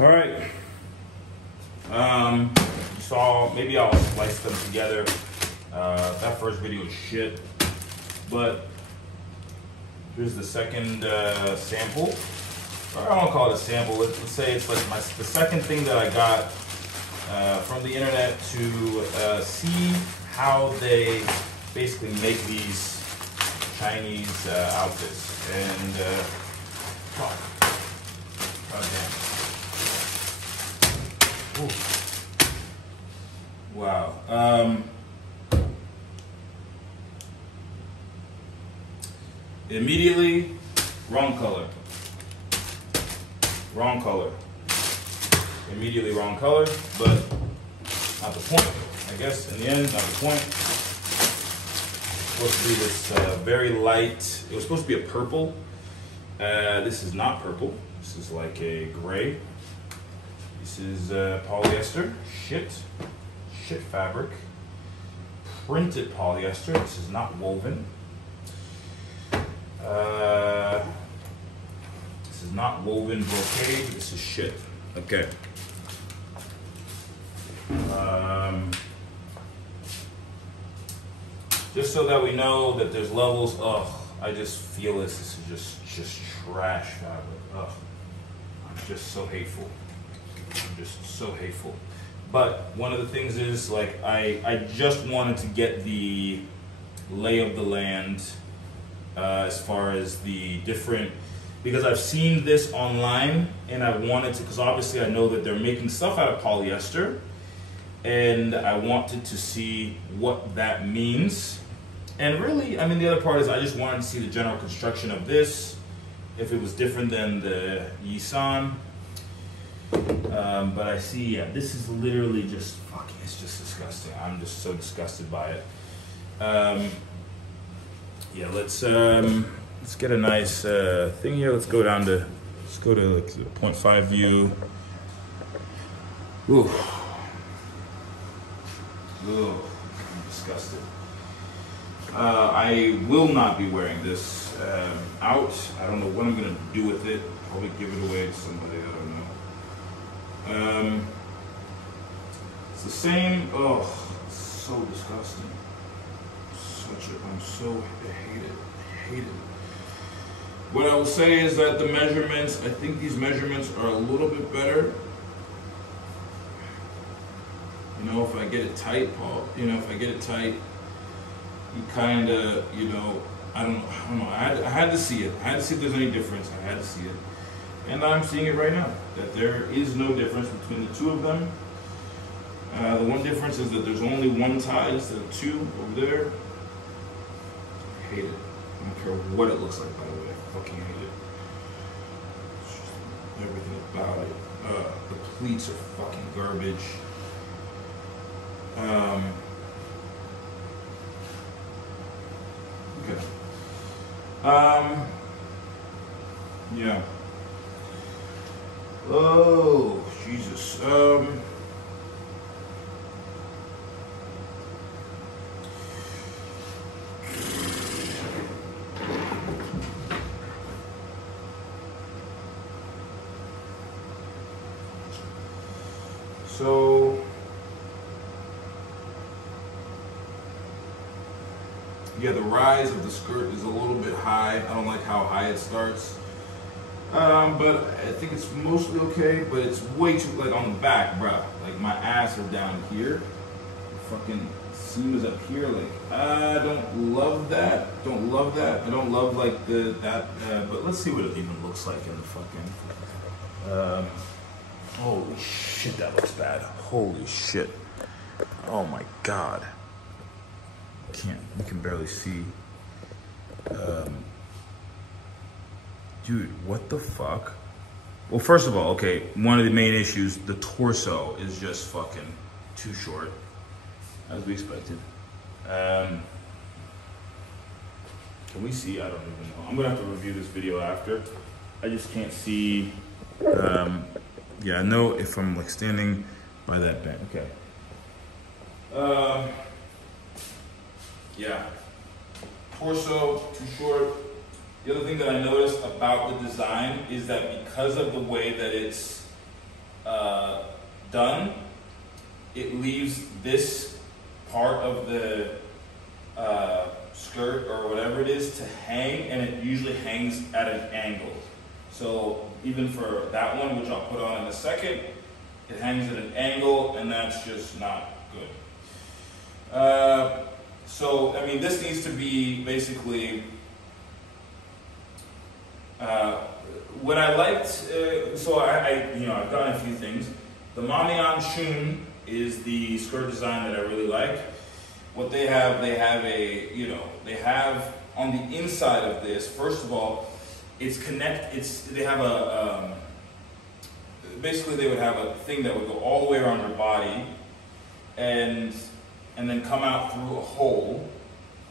All right. So maybe I'll splice them together. That first video was shit, but here's the second sample. I don't want to call it a sample. Let's say it's like the second thing that I got from the internet to see how they basically make these Chinese outfits. And goddamn. Wow. Immediately, wrong color. Wrong color. Immediately wrong color, but not the point. I guess in the end, not the point. It's supposed to be this very light, it was supposed to be a purple. This is not purple. This is like a gray. This is polyester. Shit fabric. Printed polyester. This is not woven. This is not woven brocade. This is shit. Okay. Just so that we know that there's levels. Ugh, I just feel this. This is just trash fabric. Ugh, I'm just so hateful. I'm just so hateful. But one of the things is, like, I just wanted to get the lay of the land as far as the different, because I've seen this online and I wanted to, because obviously I know that they're making stuff out of polyester, and I wanted to see what that means. And really, I mean, the other part is I just wanted to see the general construction of this, if it was different than the Yisan. But I see, yeah, this is literally just fucking, it's just disgusting. I'm just so disgusted by it. Yeah, let's get a nice thing here. Let's go to like, 0.5 view. Ooh. Ooh, I'm disgusted. I will not be wearing this out. I don't know what I'm gonna do with it. Probably give it away to somebody, I don't know. It's the same. Oh, it's so disgusting. I hate it. What I will say is that the measurements, I think these measurements are a little bit better. You know, if I get it tight, Paul, you know, if I get it tight, you kind of, you know, I don't know. I had to see it. I had to see if there's any difference. I had to see it. And I'm seeing it right now, that there is no difference between the two of them. The one difference is that there's only one tie instead of two over there. I hate it. I don't care what it looks like, by the way. I fucking hate it. It's just everything about it. The pleats are fucking garbage. Okay. Yeah. Oh, Jesus. So, yeah, the rise of the skirt is a little bit high. I don't like how high it starts. But I think it's mostly okay, but it's way too, like, on the back, bruh. Like, my ass is down here. The fucking seam is up here. Like, I don't love that. Don't love that. I don't love, like, but let's see what it even looks like in the fucking, holy shit, that looks bad. Holy shit. Oh my God. You can barely see. Dude, what the fuck? Well, first of all, okay, one of the main issues, the torso is just fucking too short, as we expected. Can we see? I don't even know. I'm gonna have to review this video after. I just can't see. Yeah, I know if I'm like standing by that band. Okay. Yeah. Torso, too short. The other thing that I noticed about the design is that because of the way that it's done, it leaves this part of the skirt or whatever it is to hang, and it usually hangs at an angle. So even for that one, which I'll put on in a second, it hangs at an angle, and that's just not good. So I mean, this needs to be basically what I liked. So I've done a few things. The Mamian Shun is the skirt design that I really like. What they have on the inside of this, first of all, they have a, basically they would have a thing that would go all the way around your body and then come out through a hole,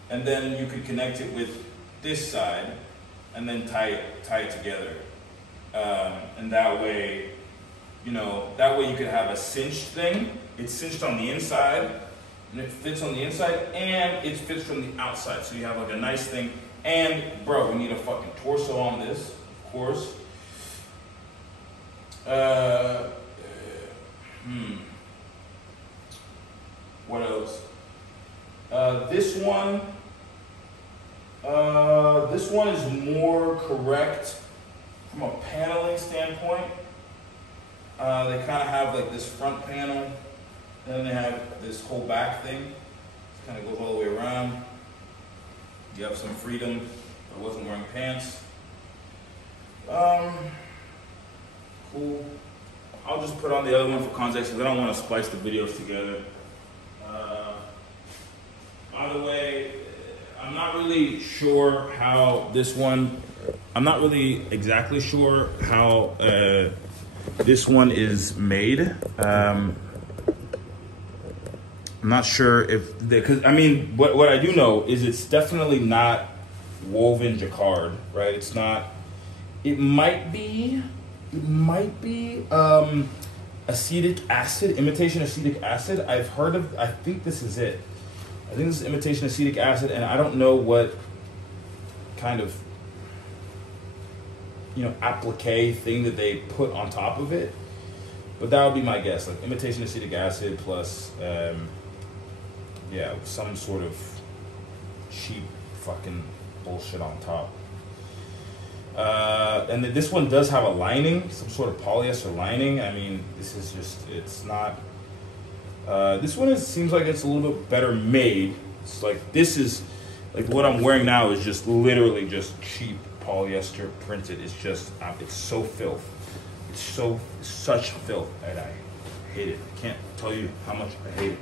and then you could connect it with this side and then tie it together. And that way, you could have a cinched thing. It's cinched on the inside, and it fits on the inside, and it fits from the outside. So you have like a nice thing. And bro, we need a fucking torso on this, of course. What else? This one is more correct from a paneling standpoint. They kind of have like this front panel, and then they have this whole back thing. It kind of goes all the way around. You have some freedom. I wasn't wearing pants. Cool. I'll just put on the other one for context because I don't want to splice the videos together. By the way, I'm not really sure how this one, I'm not really exactly sure how this one is made. I'm not sure if, because I mean, what I do know is it's definitely not woven jacquard, right? It's not, it might be acetic acid, imitation acetic acid. I've heard of, I think this is it. I think this is imitation acetic acid, and I don't know what kind of, applique thing that they put on top of it, but that would be my guess, like imitation acetic acid plus, some sort of cheap fucking bullshit on top. And then this one does have a lining, some sort of polyester lining. I mean, this is just, it's not, this one seems like it's a little bit better made. It's like, this is, like what I'm wearing now is just literally just cheap polyester printed. It's just, it's so filth. It's such filth, and I hate it. I can't tell you how much I hate it.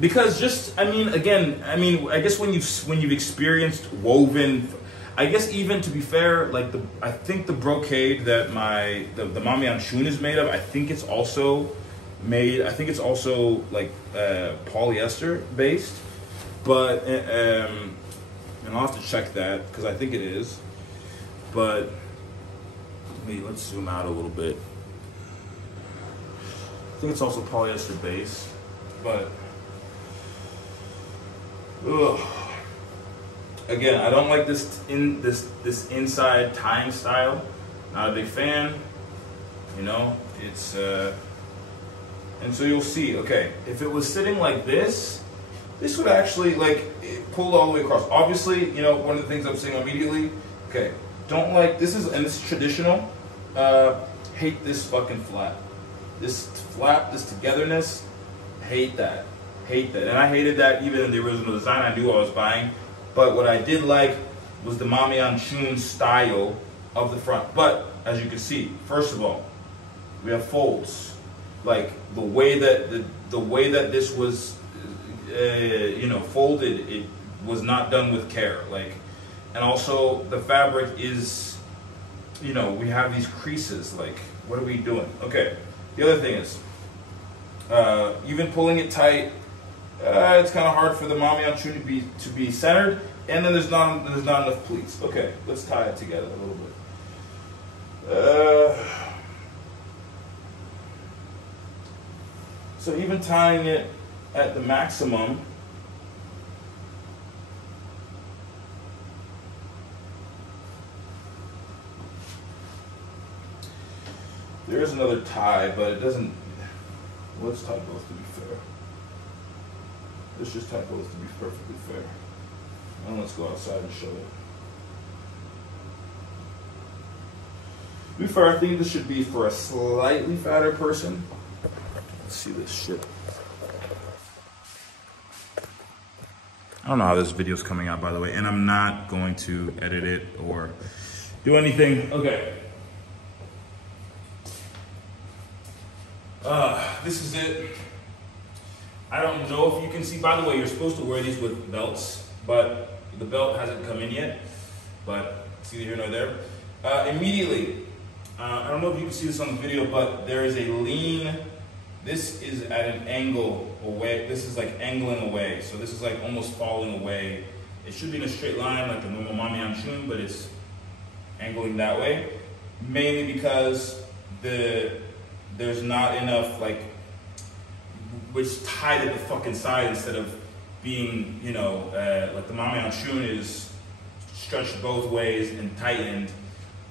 Because just, I guess when you've experienced woven, I guess even to be fair, like I think the brocade that the Mamian Shun is made of, I think it's also like polyester based, but and I'll have to check that because I think it is. But let's zoom out a little bit. I think it's also polyester based, but ugh. Again, I don't like this inside tying style. Not a big fan. It's and so you'll see. Okay, if it was sitting like this would actually pull all the way across. Obviously, one of the things I'm saying immediately. Okay, don't like this is traditional. Hate this fucking flap. This flap, this togetherness. Hate that. And I hated that even in the original design I knew I was buying. But what I did like was the Mamian Shun style of the front. But as you can see, first of all, we have folds. Like the way that this was, folded, it was not done with care. And also the fabric is, we have these creases. Like, what are we doing? Okay. The other thing is, even pulling it tight. It's kind of hard for the Mamian Shun to be centered, and then there's not enough pleats. Okay, let's tie it together a little bit. So even tying it at the maximum, There is another tie, but it doesn't. Let's tie both to be fair. Let's just tie both to be perfectly fair. And let's go outside and show it. To be fair, I think this should be for a slightly fatter person. Let's see this shit. I don't know how this video's coming out, by the way, and I'm not going to edit it or do anything. Okay. This is it. I don't know if you can see, by the way, you're supposed to wear these with belts, but the belt hasn't come in yet, but it's either here nor there. Immediately, I don't know if you can see this on the video, but there is a lean. This is at an angle away. This is like angling away. So this is like almost falling away. It should be in a straight line like the normal hanfu, but it's angling that way. Mainly because there's not enough like, which tied at the fucking side instead of being, you know, like the hanfu is stretched both ways and tightened.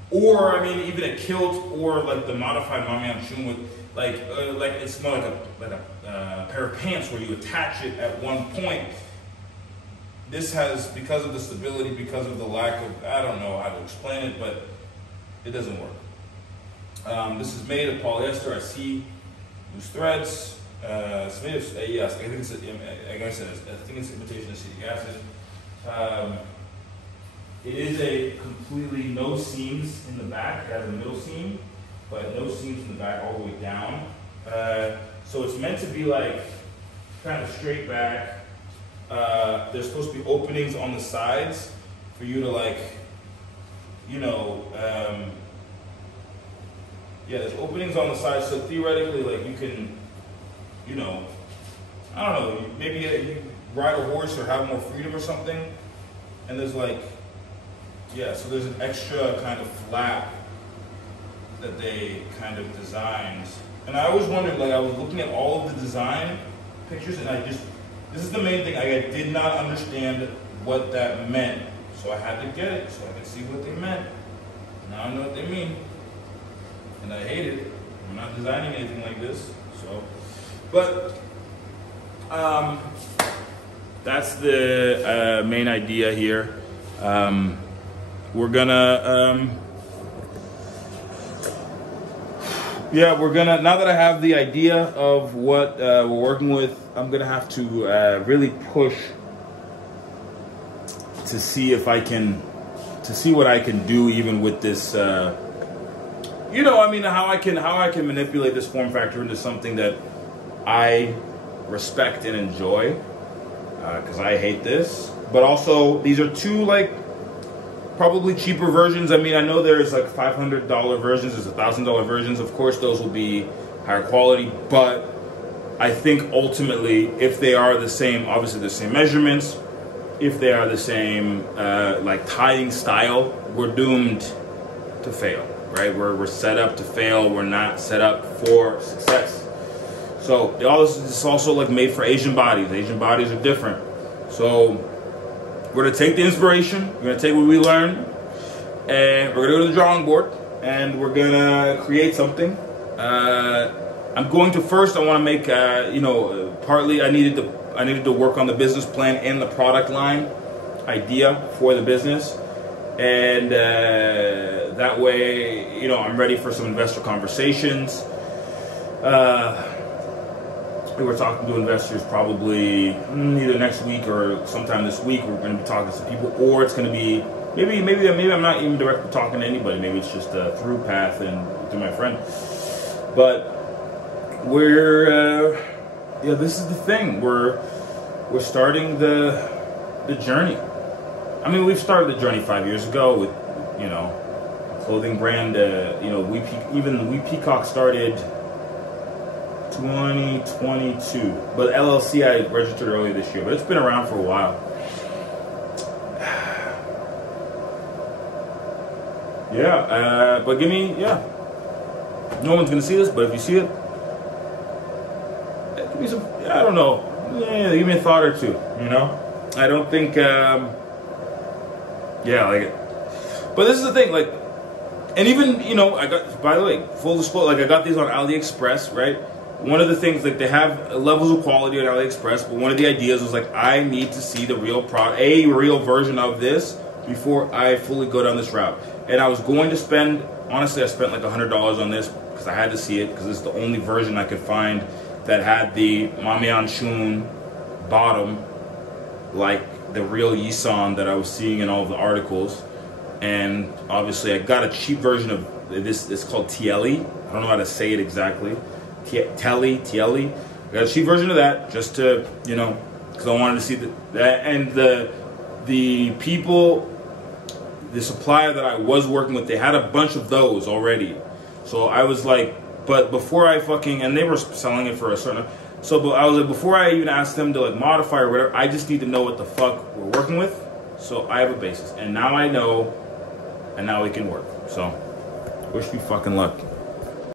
Or, I mean, even a kilt or like the modified hanfu with like it's more like a pair of pants where you attach it at one point. This has, because of the stability, because of the lack of, I don't know how to explain it, but it doesn't work. This is made of polyester. I see loose threads. It's made of, yes, I think it's, like I said, I think it's imitation acetic acid. It is a completely no seams in the back. It has a middle seam, but no seams in the back all the way down. So it's meant to be like kind of straight back. There's supposed to be openings on the sides for you to like, you know, yeah, there's openings on the sides. So theoretically, like you can, you know, I don't know, maybe you ride a horse or have more freedom or something. And there's like, yeah, so there's an extra kind of flap that they kind of designed. And I always wondered, like I was looking at all of the design pictures and this is the main thing, I did not understand what that meant. So I had to get it so I could see what they meant. Now I know what they mean. And I hate it. I'm not designing anything like this. So, but that's the main idea here. We're gonna, yeah, now that I have the idea of what we're working with, I'm gonna have to really push to see if I can, what I can do even with this, you know, I mean, how I can manipulate this form factor into something that I respect and enjoy, because I hate this. But also, these are two, like, probably cheaper versions. I mean, I know there's like $500 versions, there's $1,000 versions. Of course, those will be higher quality, but I think ultimately, if they are the same, obviously the same measurements, if they are the same like tying style, we're doomed to fail, right? We're set up to fail. We're not set up for success. So it's also like made for Asian bodies. Asian bodies are different. So we're gonna take the inspiration, we're gonna take what we learned, and we're gonna go to the drawing board, and we're gonna create something. I'm going to first, I wanna make, you know, partly I needed to work on the business plan and the product line idea for the business. And that way, you know, I'm ready for some investor conversations. We're talking to investors probably either next week or sometime this week. We're going to be talking to some people, or it's going to be maybe I'm not even directly talking to anybody. Maybe it's just a through path and through my friend. But we're yeah, this is the thing. We're starting the journey. I mean, we've started the journey 5 years ago with, you know, a clothing brand. You know, We Peacock started 2022, but LLC I registered earlier this year, but it's been around for a while. Yeah, but give me, yeah. No one's gonna see this, but if you see it, give me some, I don't know, yeah, give me a thought or two, you know? I don't think, yeah, like, but this is the thing, like, And even, you know, I got, by the way, full disclosure, like I got these on AliExpress, right? One of the things, like they have levels of quality on AliExpress, but one of the ideas was like, I need to see the real a real version of this before I fully go down this route. And I was going to spend, honestly, I spent like $100 on this because I had to see it, because it's the only version I could find that had the Mamian Shun bottom, like the real Yisan that I was seeing in all the articles. And obviously I got a cheap version of this. It's called Tieli. I don't know how to say it exactly. Tieli. I got a cheap version of that just to, you know, because I wanted to see that. And the people, the supplier that I was working with, they had a bunch of those already. So I was like, but before I fucking, and they were selling it for a certain, so but I was like, before I even asked them to like modify or whatever, I just need to know what the fuck we're working with. So I have a basis. And now I know, and now we can work. So wish me fucking luck.